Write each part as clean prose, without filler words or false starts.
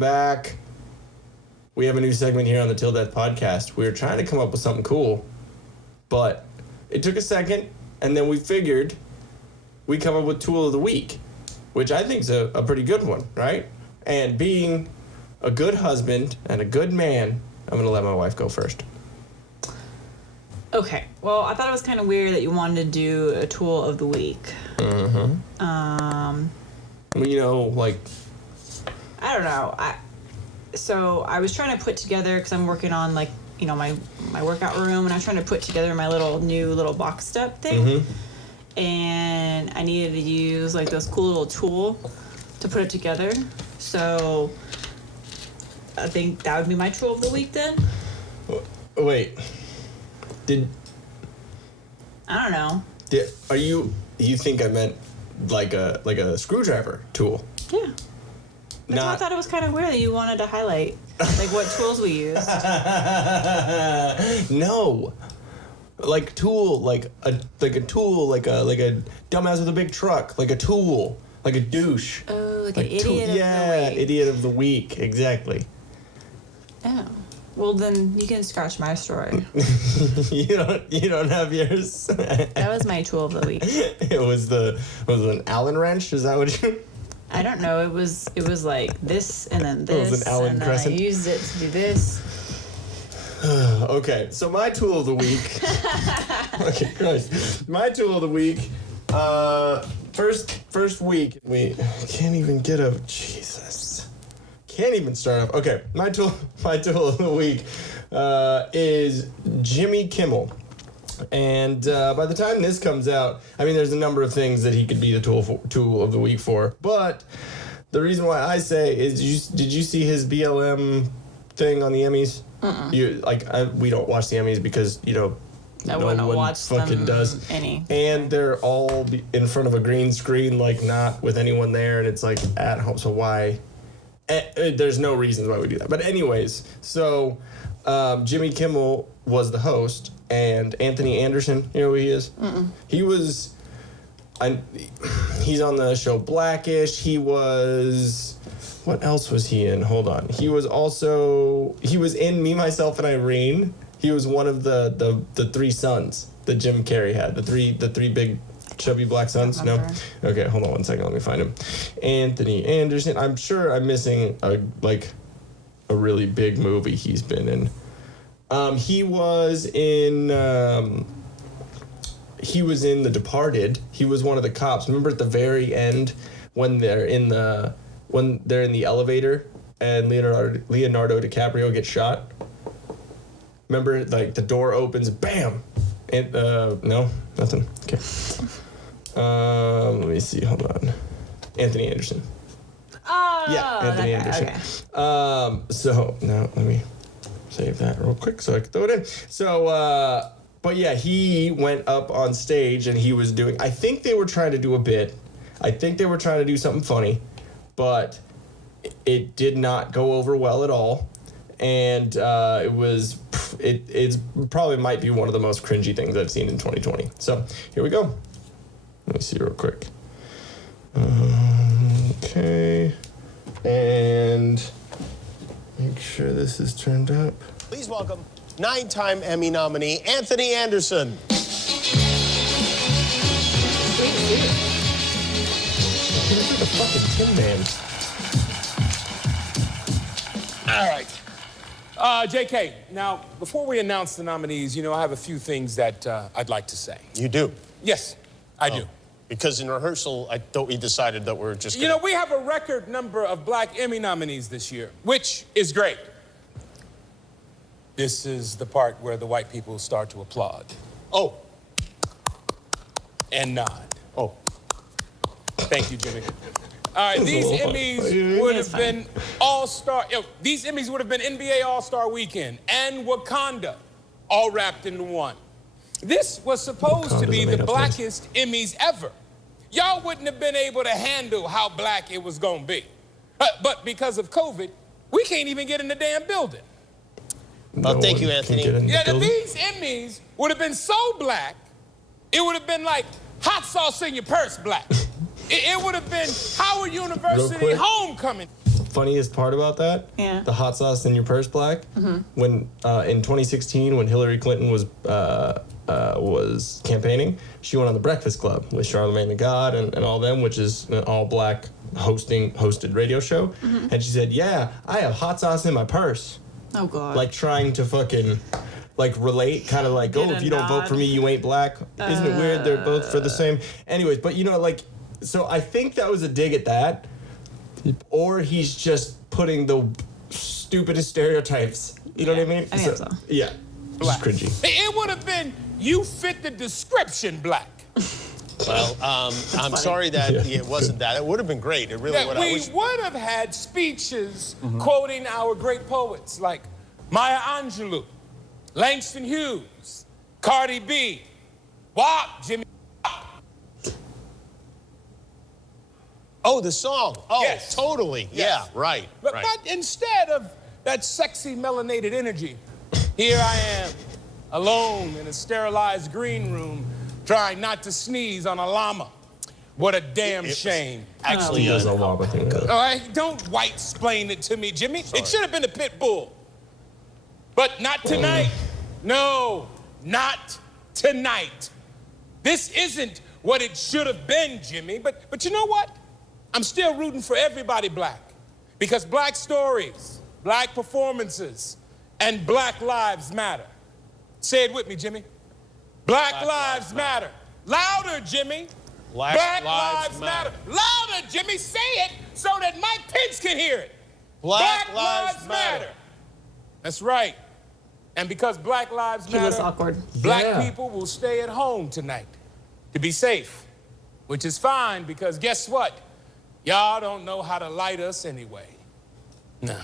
back. We have a new segment here on the Till Death podcast. We were trying to come up with something cool, but it took a second, and then we figured we'd come up with Tool of the Week, which I think is a pretty good one, right? And being a good husband and a good man, I'm going to let my wife go first. Okay. Well, I thought it was kind of weird that you wanted to do a Tool of the Week. You know, like... I don't know. So I was trying to put together, because I'm working on, like, you know, my workout room, and I was trying to put together my new little box step thing. And I needed to use, like, this cool little tool to put it together. So I think that would be my Tool of the Week then. Wait. I don't know. You think I meant like a screwdriver tool? Yeah. That's why I thought it was kind of weird that you wanted to highlight, like, what tools we use. No. Like tool, like a tool, like a dumbass with a big truck, like a tool, like a douche. Oh, like an idiot of the week. Yeah, idiot of the week, exactly. Oh. Well, then you can scratch my story. you don't have yours. That was my Tool of the Week. Was it an Allen wrench? Is that what you? I don't know. It was like this and then this. It was an Allen and crescent. then I used it to do this. Okay, so my Tool of the Week. Okay, Christ. My Tool of the Week. First week we can't even get a Jesus. Can't even start off. Okay, my tool of the week is Jimmy Kimmel. And by the time this comes out, I mean, there's a number of things that he could be the tool of the week for. But the reason why I say is, did you see his BLM thing on the Emmys? We don't watch the Emmys because, no one fucking does. And they're all in front of a green screen, like not with anyone there, and it's like at home. So why? There's no reasons why we do that. But anyways, so Jimmy Kimmel was the host, and Anthony Anderson, you know who he is? He's on the show Blackish. What else was he in? Hold on. He was in Me, Myself, and Irene. He was one of the three sons that Jim Carrey had. The three big chubby black sons? No? Okay, hold on one second. Let me find him. Anthony Anderson. I'm sure I'm missing a really big movie he's been in. He was in The Departed. He was one of the cops. Remember at the very end when they're in the elevator and Leonardo DiCaprio gets shot? Remember, like, the door opens, bam! And no, nothing. Okay. Let me see. Hold on. Anthony Anderson. Oh, yeah, Anthony Anderson. Okay. So now let me save that real quick so I can throw it in. So, but yeah, he went up on stage and he was doing. I think they were trying to do a bit. I think they were trying to do something funny, but it did not go over well at all. And it's probably might be one of the most cringy things I've seen in 2020. So here we go. Let me see real quick. Okay. And make sure this is turned up. Please welcome 9-time Emmy nominee Anthony Anderson. He looks like a fucking Tin Man. All right. JK, now, before we announce the nominees, I have a few things that I'd like to say. You do? Yes, I do. Because in rehearsal, I thought we decided that we're just gonna... we have a record number of Black Emmy nominees this year, which is great. This is the part where the white people start to applaud. Oh. And nod. Oh. Thank you, Jimmy. All right, these Emmys would have been All-Star... these Emmys would have been NBA All-Star Weekend and Wakanda all wrapped into one. This was supposed to be the blackest Emmys ever. Y'all wouldn't have been able to handle how black it was gonna be. But because of COVID, we can't even get in the damn building. Thank you, Anthony. These Emmys would have been so black, it would have been like hot sauce in your purse black. It would have been Howard University homecoming. funniest part about that? Yeah. The hot sauce in your purse black. When in 2016, when Hillary Clinton was campaigning, she went on the Breakfast Club with Charlamagne the God and all them, which is an all black hosted radio show. And she said, "Yeah, I have hot sauce in my purse." Oh God. Like trying to fucking like relate, kind of like, Get oh, a if you don't vote for nod. me, you ain't black. Isn't it weird they're both for the same? Anyways, but you know, like, so I think that was a dig at that, or he's just putting the stupidest stereotypes. You know what I mean? I think so. Yeah, Black. just cringy. It would have been, you fit the description, black. Well, I'm sorry that it wasn't that. It would have been great. It really That would we have. would have had speeches quoting our great poets like Maya Angelou, Langston Hughes, Cardi B, WAP, Jimmy. Oh, the song. Oh, Yes. totally. Yes. Yeah, right. But, right. but instead of that sexy melanated energy, here I am, alone in a sterilized green room, trying not to sneeze on a llama. What a damn shame. Actually, He does a llama thing. All right, don't white-splain it to me, Jimmy. It should have been a pit bull. But not tonight. No, not tonight. This isn't what it should have been, Jimmy. But you know what? I'm still rooting for everybody black. Because black stories, black performances, and Black Lives Matter. Say it with me, Jimmy. Black Lives Matter. Louder, Jimmy. Black Lives Matter. Louder, Jimmy. Say it so that Mike Pence can hear it. Black Lives Matter. That's right. And because Black Lives He looks Matter, awkward. black Yeah. people will stay at home tonight to be safe, which is fine because guess what? Y'all don't know how to light us anyway. No.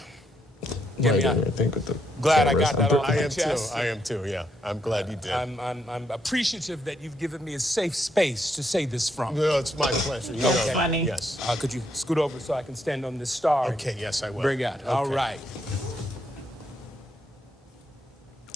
Hear me out. I think with the Glad I cameras. got that I'm off I my am too. chest. I am too. Yeah, I'm glad you did. I'm appreciative that you've given me a safe space to say this from. No, it's my pleasure. You know That's that. funny. Yes. Could you scoot over so I can stand on this star? Okay. Yes, I will. Bring out. All Okay. right.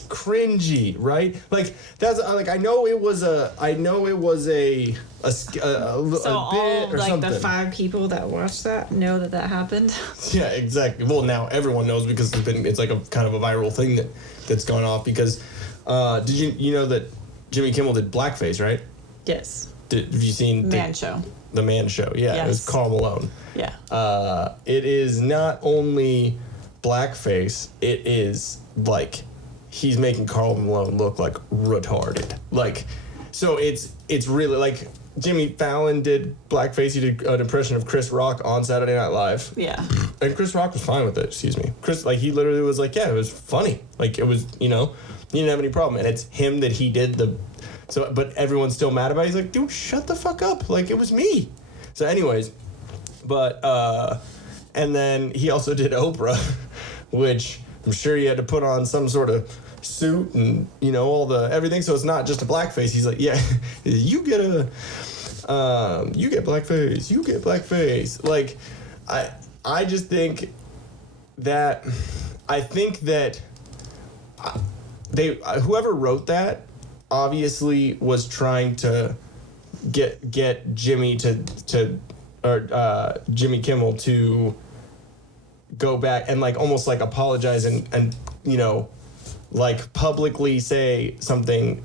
Cringy, right? Like that's like I know it was a bit So or all like something. the 5 people that watched that know that happened. Yeah, exactly. Well, now everyone knows because it's like a kind of a viral thing that's gone off because did you know that Jimmy Kimmel did blackface, right? Yes. Have you seen Man show. the Man Show? Yeah, it was Yes. Karl Malone. Yeah. It is not only blackface, it is like he's making Karl Malone look like retarded. Like, so it's really like Jimmy Fallon did blackface. He did an impression of Chris Rock on Saturday Night Live. Yeah. And Chris Rock was fine with it, excuse me. Chris, like, he literally was like, yeah, it was funny. Like, it was, you know, he didn't have any problem. And it's him that he did so, but everyone's still mad about it. He's like, dude, shut the fuck up. Like, it was me. So anyways, but, and then he also did Oprah, which I'm sure he had to put on some sort of suit and, you know, all the everything. So it's not just a blackface. He's like, yeah, you get blackface. You get blackface. Like, I just think that whoever wrote that obviously was trying to get Jimmy Jimmy Kimmel to go back and like almost like apologize and you know like publicly say something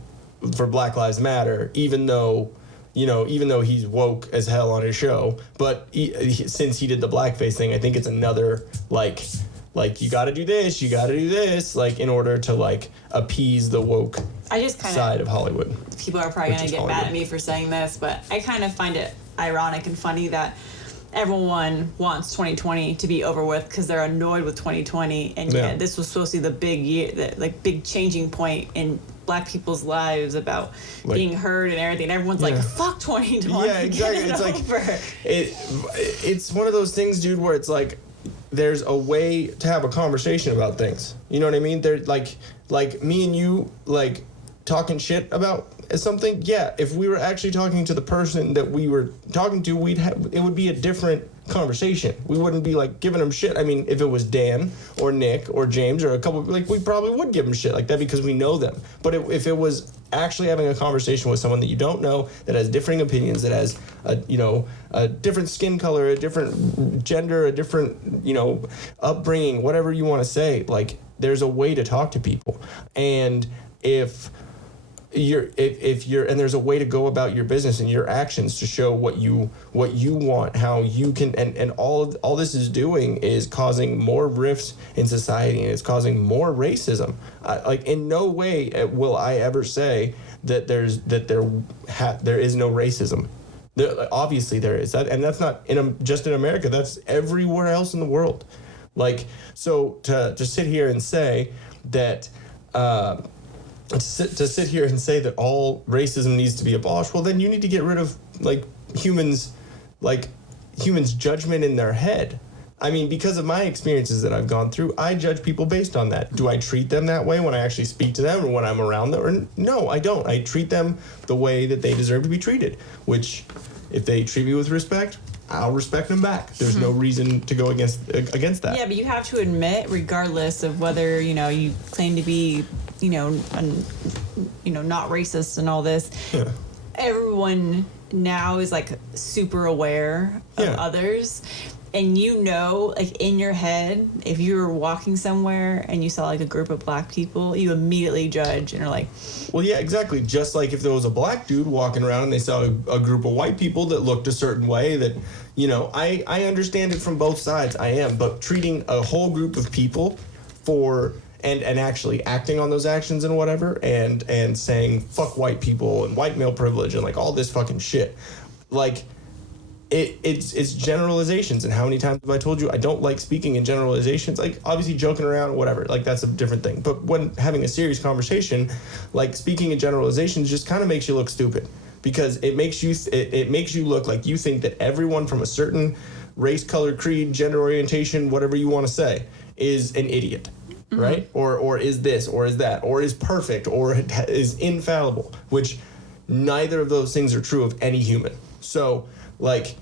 for Black Lives Matter, even though he's woke as hell on his show. But since he did the blackface thing, I think it's another like you got to do this, like in order to like appease the woke I just kind side of Hollywood. People are probably Which going is to get mad Hollywood. at me for saying this, but I kind of find it ironic and funny that everyone wants 2020 to be over with because they're annoyed with 2020, and Yeah. yet this was supposed to be the big year, big changing point in Black people's lives about Like- being heard and everything. Everyone's Yeah. like, "Fuck 2020." Yeah, exactly. Get it It's like over. it's one of those things, dude, where it's like there's a way to have a conversation about things. You know what I mean? There's like me and you like talking shit about something. Yeah, if we were actually talking to the person that we were talking to, it would be a different conversation. We wouldn't be like giving them shit. I mean, if it was Dan or Nick or James or a couple, like we probably would give them shit like that because we know them. But if it was actually having a conversation with someone that you don't know, that has differing opinions, that has a different skin color, a different gender, a different upbringing, whatever you want to say. Like, there's a way to talk to people, and if you're and there's a way to go about your business and your actions to show what you want, how you can, and all this is doing is causing more rifts in society, and it's causing more racism. Like, in no way will I ever say that there is no racism. Obviously there is that, and that's not just in America. That's everywhere else in the world. Like, so to sit here and say that. To sit here and say that all racism needs to be abolished, well, then you need to get rid of humans' judgment in their head. I mean, because of my experiences that I've gone through, I judge people based on that. Do I treat them that way when I actually speak to them or when I'm around them? Or no, I don't. I treat them the way that they deserve to be treated, which, if they treat me with respect, I'll respect them back. There's no reason to go against that. Yeah, but you have to admit, regardless of whether you claim to be not racist and all this, everyone now is like super aware of others. And like in your head, if you were walking somewhere and you saw like a group of black people, you immediately judge and are like, well, yeah, exactly. Just like if there was a black dude walking around and they saw a group of white people that looked a certain way, that, I understand it from both sides. But treating a whole group of people and actually acting on those actions and whatever, and saying fuck white people and white male privilege and like all this fucking shit, like, it's generalizations. And how many times have I told you I don't like speaking in generalizations? Like, obviously joking around or whatever, like, that's a different thing. But when having a serious conversation, like, speaking in generalizations just kind of makes you look stupid, because it makes you look like you think that everyone from a certain race, color, creed, gender orientation, whatever you want to say, is an idiot. Right? Or is this, or is that, or is perfect, or is infallible, which neither of those things are true of any human. So, like,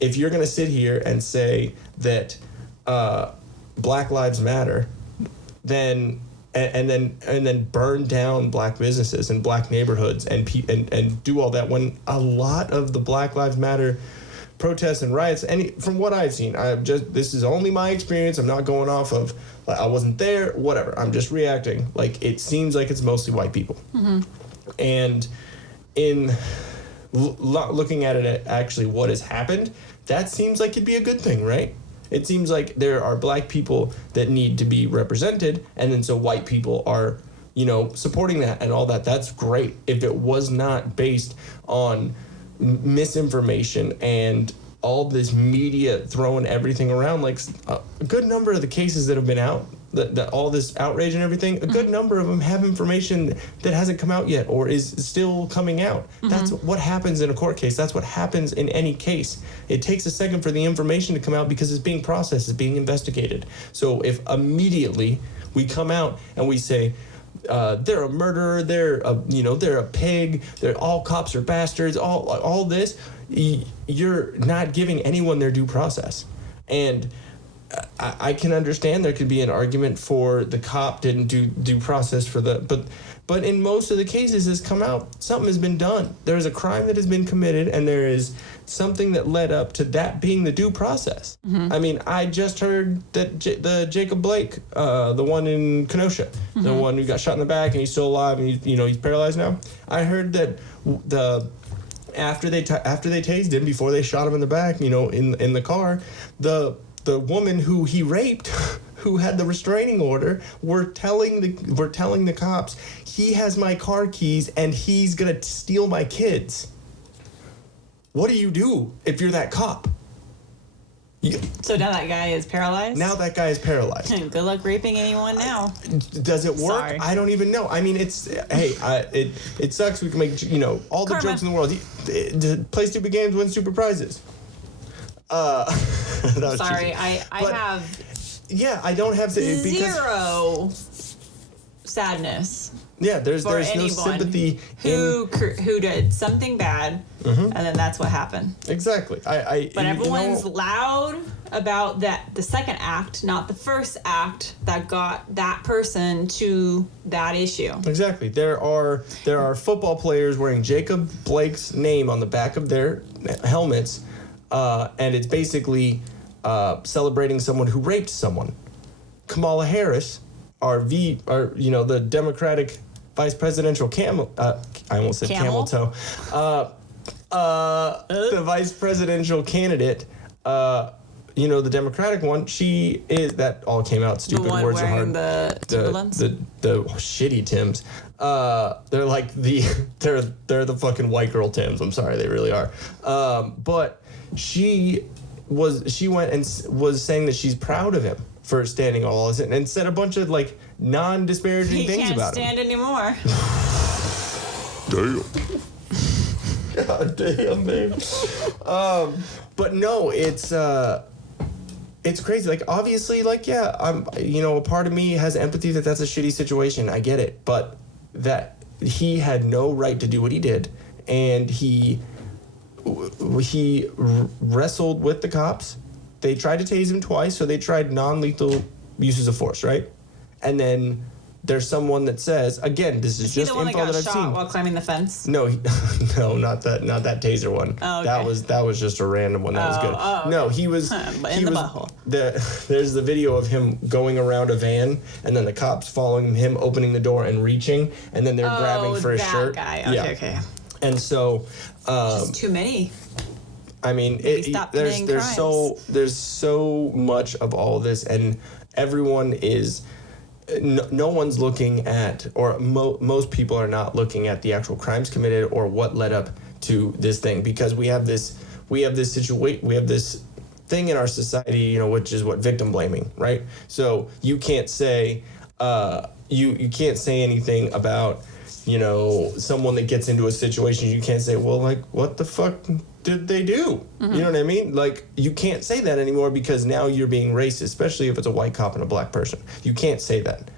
if you're going to sit here and say that Black Lives Matter, then and then burn down black businesses and black neighborhoods and do all that, when a lot of the Black Lives Matter protests and riots, from what I've seen, this is only my experience. I'm not going off of, I wasn't there, whatever. I'm just reacting. Like, it seems like it's mostly white people. And in looking at it, actually what has happened, that seems like it'd be a good thing, right? It seems like there are black people that need to be represented, and then so white people are, supporting that and all that. That's great. If it was not based on misinformation and all this media throwing everything around, like a good number of the cases that have been out, that all this outrage and everything, a good number of them have information that hasn't come out yet or is still coming out. That's what happens in a court case. That's what happens in any case. It takes a second for the information to come out because it's being processed, it's being investigated. So if immediately we come out and we say, they're a murderer, they're a pig, all cops are bastards, all this, you're not giving anyone their due process. And I can understand there could be an argument for the cop didn't do due process for but in most of the cases has come out, something has been done. There's a crime that has been committed, and there is something that led up to that being the due process. I mean, I just heard that the Jacob Blake, the one in Kenosha, the one who got shot in the back and he's still alive and he's paralyzed now. I heard that after they tased him, before they shot him in the back, in the car, the woman who he raped, who had the restraining order, were telling the cops, he has my car keys and he's gonna steal my kids. What do you do if you're that cop? So now that guy is paralyzed? Now that guy is paralyzed. Good luck raping anyone now. Does it work? Sorry. I don't even know. I mean, it sucks. We can make all the jokes in the world. Play stupid games, win stupid prizes. Sorry, I have. Yeah, I don't have to. Zero sadness Yeah, there's no anyone sympathy who did something bad, and then that's what happened. Exactly. But everyone's loud about the second act, not the first act that got that person to that issue. Exactly. There are football players wearing Jacob Blake's name on the back of their helmets, and it's basically celebrating someone who raped someone. Kamala Harris, the Democratic vice presidential I almost said camel toe. The vice presidential candidate, the Democratic one, she is, that all came out stupid, the one words are hard. The shitty Tims. They're like they're the fucking white girl Tims. I'm sorry, they really are. But she went and was saying that she's proud of him for standing all this and said a bunch of like non-disparaging things about him. He can't stand anymore. Damn. God damn, man. But no, it's crazy. Like, obviously, like, yeah, a part of me has empathy that that's a shitty situation. I get it. But that he had no right to do what he did. And he wrestled with the cops. They tried to tase him twice, so they tried non-lethal uses of force, right? And then there's someone that says, again, this is just info that I've seen. While climbing the fence? No, no, not that taser one. Oh, okay. That was just a random one. That was good. Oh, okay. No, he was in the butthole. There's the video of him going around a van, and then the cops following him, opening the door and reaching, and then they're grabbing for his shirt. Guy. Okay. And so, just too many. I mean, there's so much of all this, and everyone is. No one's looking at, or most people are not looking at the actual crimes committed or what led up to this thing, because we have this thing in our society, which is what victim blaming, right? So you can't say you can't say anything about someone that gets into a situation. You can't say, well, like, what the fuck did they do? Mm-hmm. You know what I mean? Like, you can't say that anymore because now you're being racist, especially if it's a white cop and a black person. You can't say that.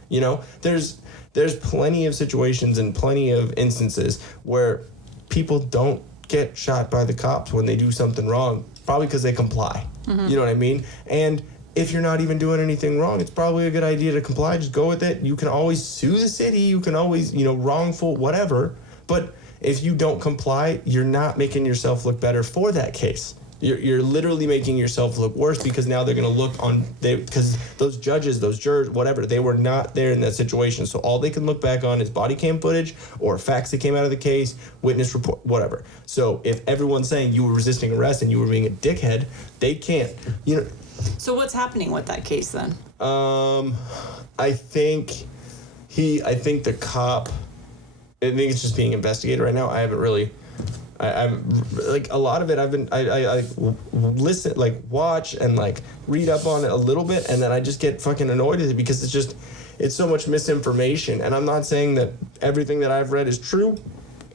There's plenty of situations and plenty of instances where people don't get shot by the cops when they do something wrong, probably because they comply. Mm-hmm. You know what I mean? And if you're not even doing anything wrong, it's probably a good idea to comply. Just go with it. You can always sue the city. You can always, wrongful, whatever. But if you don't comply, you're not making yourself look better for that case. You're literally making yourself look worse, because now they're going to look because those judges, those jurors, whatever, they were not there in that situation. So all they can look back on is body cam footage or facts that came out of the case, witness report, whatever. So if everyone's saying you were resisting arrest and you were being a dickhead, they can't, So what's happening with that case then? I think the cop, I think it's just being investigated right now. I haven't really, I'm like, a lot of it I listen, like, watch and like read up on it a little bit, and then I just get fucking annoyed with it because it's so much misinformation. And I'm not saying that everything that I've read is true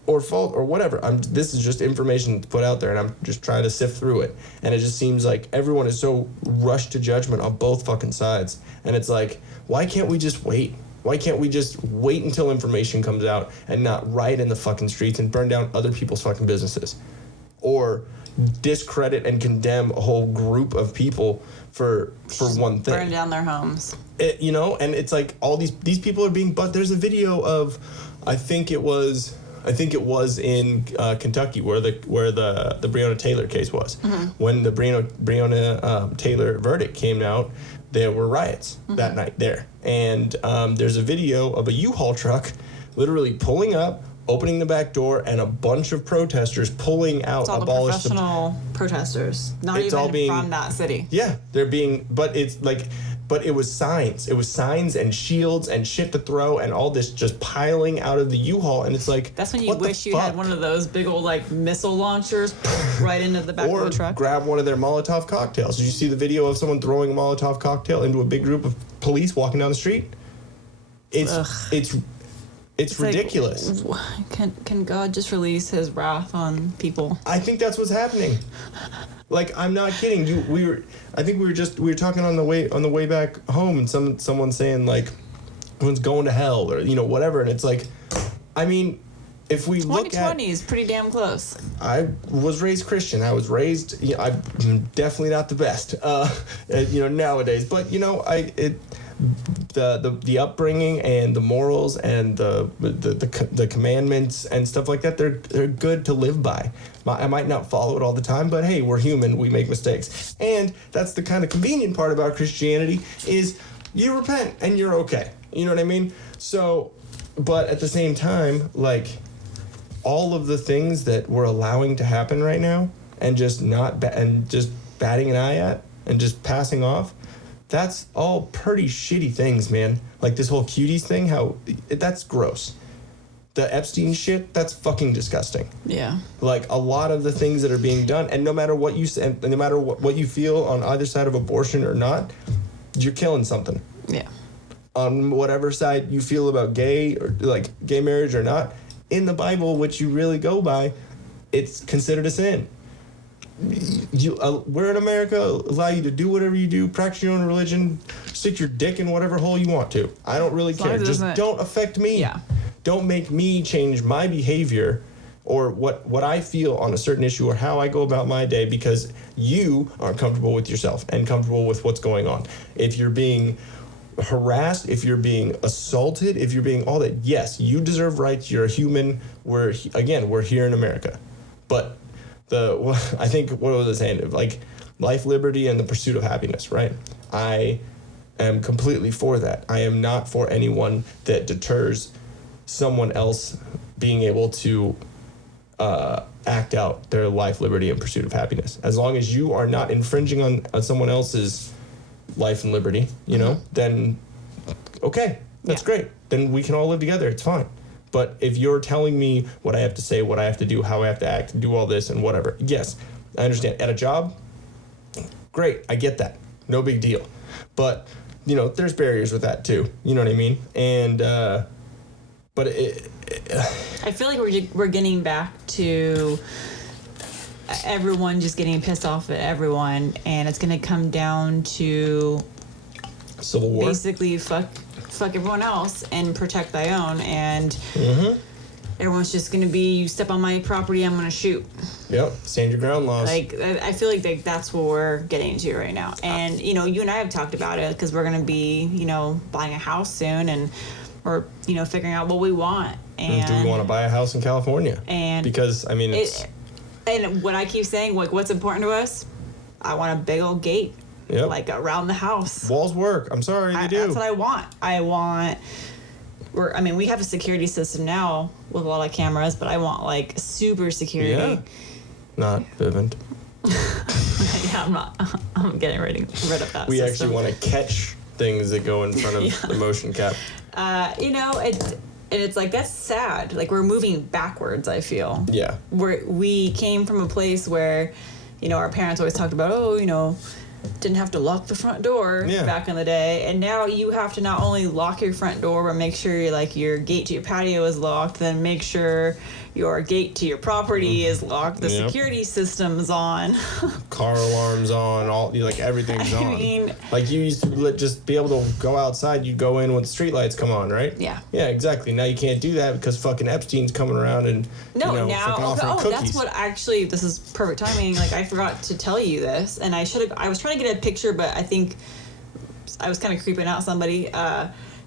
or false or whatever. This is just information to put out there, and I'm just trying to sift through it. And it just seems like everyone is so rushed to judgment on both fucking sides. And it's like, why can't we just wait? Why can't we just wait until information comes out and not riot in the fucking streets and burn down other people's fucking businesses? Or discredit and condemn a whole group of people for one thing. Burn down their homes. And it's like all these people are being, but there's a video of, I think it was in Kentucky where the Breonna Taylor case was. Mm-hmm. When the Breonna Taylor verdict came out, there were riots that night there. And there's a video of a U-Haul truck literally pulling up, opening the back door, and a bunch of protesters pulling out it's all abolished. The professional protesters, not it's even all being, from that city. Yeah, they're being, but it's like, but it was signs. It was signs and shields and shit to throw and all this just piling out of the U-Haul. And it's like, that's when you wish you had one of those big old like missile launchers right into the back of the truck. Or grab one of their Molotov cocktails. Did you see the video of someone throwing a Molotov cocktail into a big group of police walking down the street? It's ridiculous. Like, can God just release his wrath on people? I think that's what's happening. Like, I'm not kidding. We were talking on the way back home, and someone saying, like, everyone's going to hell, or whatever. And it's like, I mean, if we look at 2020 is pretty damn close. I was raised Christian. I was raised. I'm definitely not the best. Nowadays, but the upbringing and the morals and the commandments and stuff like that, they're good to live by. I might not follow it all the time, but hey, we're human. We make mistakes, and that's the kind of convenient part about Christianity is you repent and you're okay. You know what I mean? So, but at the same time, like, all of the things that we're allowing to happen right now and just just batting an eye at and just passing off, that's all pretty shitty things, man. Like this whole cuties thing, that's gross. The Epstein shit, that's fucking disgusting. Yeah. Like a lot of the things that are being done, and no matter what you say, no matter what you feel on either side of abortion or not, you're killing something. Yeah. On whatever side you feel about gay marriage or not, in the Bible, which you really go by, it's considered a sin. We're in America, allow you to do whatever you do, practice your own religion, stick your dick in whatever hole you want to. I don't really care. Just don't affect me. Yeah. Don't make me change my behavior or what I feel on a certain issue or how I go about my day because you aren't comfortable with yourself and comfortable with what's going on. If you're being harassed, if you're being assaulted, if you're being all that, yes, you deserve rights. You're a human. We're here in America. But I think, what was I saying? Like life, liberty, and the pursuit of happiness, right? I am completely for that. I am not for anyone that deters someone else being able to act out their life, liberty, and pursuit of happiness. As long as you are not infringing on someone else's life and liberty, then okay, that's great. Then we can all live together. It's fine. But if you're telling me what I have to say, what I have to do, how I have to act, do all this and whatever, yes, I understand. At a job, great, I get that. No big deal. But, there's barriers with that too. You know what I mean? And, but I feel like we're getting back to everyone just getting pissed off at everyone, and it's going to come down to Civil War. Basically, fuck everyone else and protect thy own, and everyone's just going to be, you step on my property, I'm going to shoot. Yep, stand your ground laws. Like, I feel like that's what we're getting to right now. And, you and I have talked about it because we're going to be, buying a house soon, and we're, figuring out what we want. And do we want to buy a house in California? And because, I mean, and what I keep saying, like, what's important to us? I want a big old gate. Yep. Like around the house. Walls work. I'm sorry, they do. That's what I want. We have a security system now with a lot of cameras, but I want like super security. Yeah. Not Vivint. Yeah, I'm getting rid of that. We system. actually want to catch things that go in front of the motion cap. It's like, that's sad. Like, we're moving backwards, I feel. Yeah. We came from a place where, our parents always talked about, didn't have to lock the front door back in the day, and now you have to not only lock your front door but make sure your gate to your patio is locked, then make sure your gate to your property is locked, the security system's on, car alarms on, everything's on. I mean, like, you used to just be able to go outside, you'd go in when the street lights come on, right? Yeah exactly. Now you can't do that because fucking Epstein's coming around and that's what actually, this is perfect timing. Like, I forgot to tell you this, and I was trying to get a picture, but I think I was kind of creeping out somebody.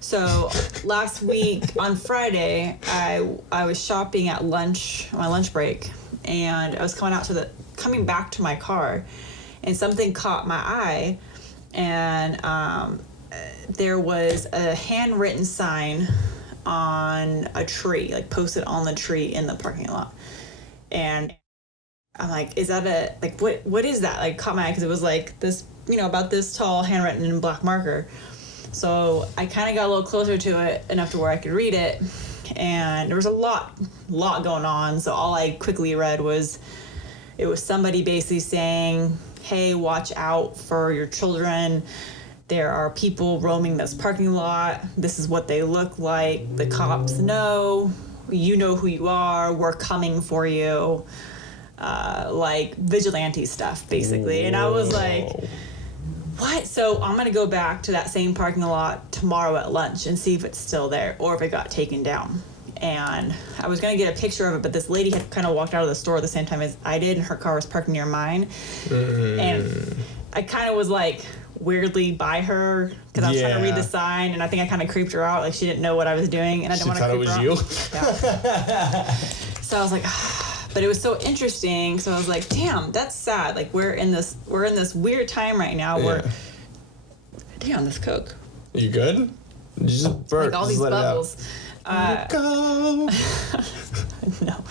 So last week on Friday, I was shopping at lunch, my lunch break, and I was coming back to my car, and something caught my eye, and there was a handwritten sign on a tree, like posted on the tree in the parking lot, and I'm like, is that what is that? Like, caught my eye because it was like this, about this tall, handwritten in black marker. So I kind of got a little closer to it enough to where I could read it, and there was a lot going on. So all I quickly read was, it was somebody basically saying, hey, watch out for your children. There are people roaming this parking lot. This is what they look like. The cops know. You know who you are. We're coming for you. Like vigilante stuff, basically. And I was like, what? So I'm gonna go back to that same parking lot tomorrow at lunch and see if it's still there or if it got taken down. And I was gonna get a picture of it, but this lady had kind of walked out of the store at the same time as I did, and her car was parked near mine. And I kind of was like weirdly by her because I was trying to read the sign, and I think I kind of creeped her out. Like she didn't know what I was doing, and I didn't want to creep her out. She thought it was you? Yeah. So I was like, but it was so interesting. So I was like, damn, that's sad. Like we're in this weird time right now where, damn, this Coke. You good? Just burp. Like all these bubbles. Go. No.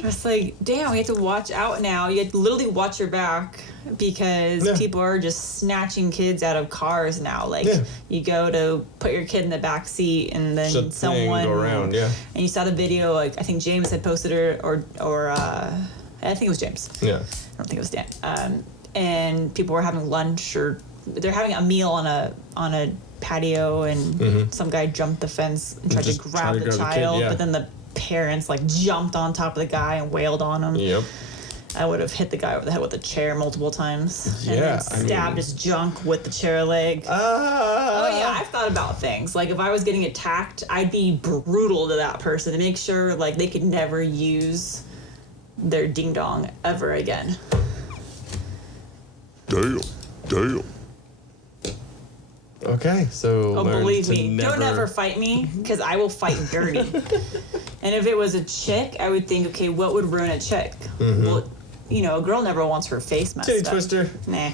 Just like, damn, we have to watch out now. You have to literally watch your back because people are just snatching kids out of cars now. Like, you go to put your kid in the back seat and then someone go around, and you saw the video. Like, I think James had posted it, or I think it was James. Yeah. I don't think it was Dan. And people were having lunch or they're having a meal on a patio, and some guy jumped the fence and tried to grab the child, but then the parents like jumped on top of the guy and wailed on him. Yep. I would have hit the guy over the head with a chair multiple times and then stabbed his junk with the chair leg. Oh yeah, I've thought about things. Like if I was getting attacked, I'd be brutal to that person to make sure like they could never use their ding dong ever again. Damn. Okay, so believe me, don't ever fight me because I will fight dirty. And if it was a chick, I would think, okay, what would ruin a chick? Well, you know, a girl never wants her face messed titty up. twister. Nah.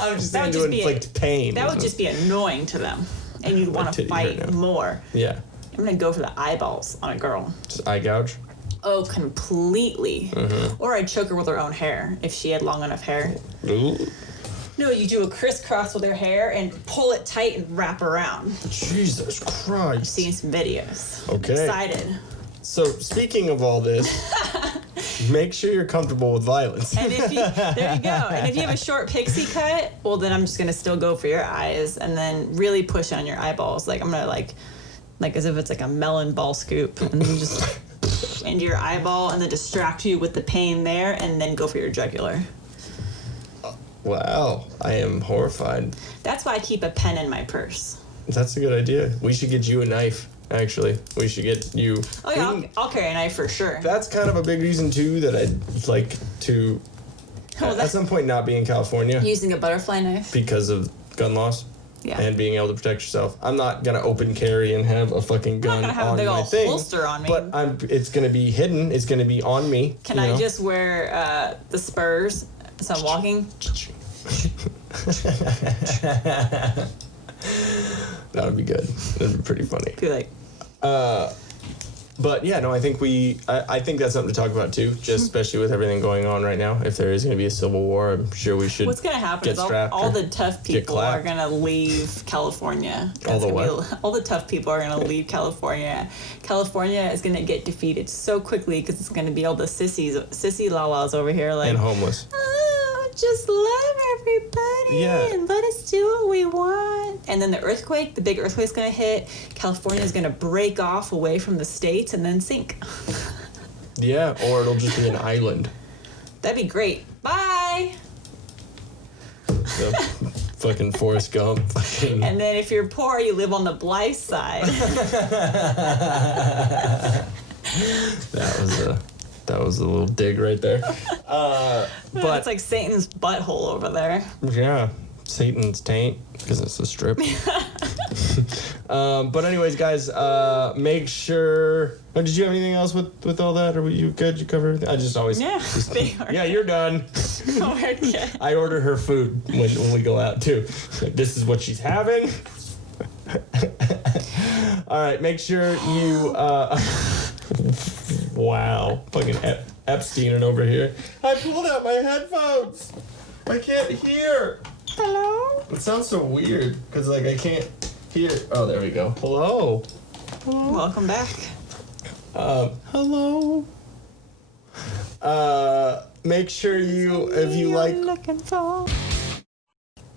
I'm just saying to inflict pain. That would just be annoying to them, and you'd want to fight more. Yeah. I'm gonna go for the eyeballs on a girl. Just eye gouge. Oh, completely. Or I'd choke her with her own hair if she had long enough hair. Ooh. No, you do a crisscross with her hair and pull it tight and wrap around. Jesus Christ. I've seen some videos. Okay. I'm excited. So, speaking of all this, make sure you're comfortable with violence. And if you, there you go. And if you have a short pixie cut, well, then I'm just going to still go for your eyes and then really push on your eyeballs. Like, I'm going to like as if it's like a melon ball scoop and then just into your eyeball and then distract you with the pain there and then go for your jugular. Wow, I am horrified. That's why I keep a pen in my purse. That's a good idea. We should get you a knife, actually. We should get you... Oh, yeah, I'll carry a knife for sure. That's kind of a big reason, too, that I'd like to, at some point, not be in California. Using a butterfly knife? Because of gun laws. Yeah. And being able to protect yourself. I'm not going to open carry and have a fucking gun on my thing. I'm not going to have a big old holster on me. But it's going to be hidden. It's going to be on me. Can I just wear the spurs as I'm walking? That would be good. That'd be pretty funny. Be like, but yeah, no, I think I think that's something to talk about too, just especially with everything going on right now. If there is going to be a civil war, I'm sure we should. What's going to happen is all the tough people are going to leave California. All the tough people are going to leave California. California is going to get defeated so quickly because it's going to be all the sissy lalas over here like and homeless. Just love everybody and let us do what we want. And then the big earthquake's going to hit. California is going to break off away from the states and then sink. Yeah, or it'll just be an island. That'd be great. Bye. So, fucking Forrest Gump. And then if you're poor, you live on the Blythe side. That was a little dig right there. But it's like Satan's butthole over there. Yeah, Satan's taint, because it's a strip. But anyways, guys, make sure... Oh, did you have anything else with all that? Or were you good? You covered everything? I just always... Yeah, yeah, you're done. Okay. I order her food when we go out, too. Like, this is what she's having. All right, make sure you... Wow, fucking Epsteining over here. I pulled out my headphones. I can't hear. Hello? It sounds so weird because like I can't hear. Oh, there we go. Hello. Welcome back. Hello. Make sure if you like.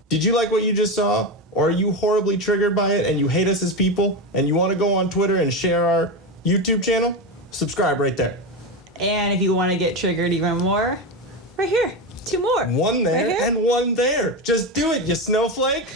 Did you like what you just saw, or are you horribly triggered by it and you hate us as people and you want to go on Twitter and share our YouTube channel? Subscribe right there. And if you want to get triggered even more, Right here. 2 more. One there Right here. and one there. Just do it, you snowflake.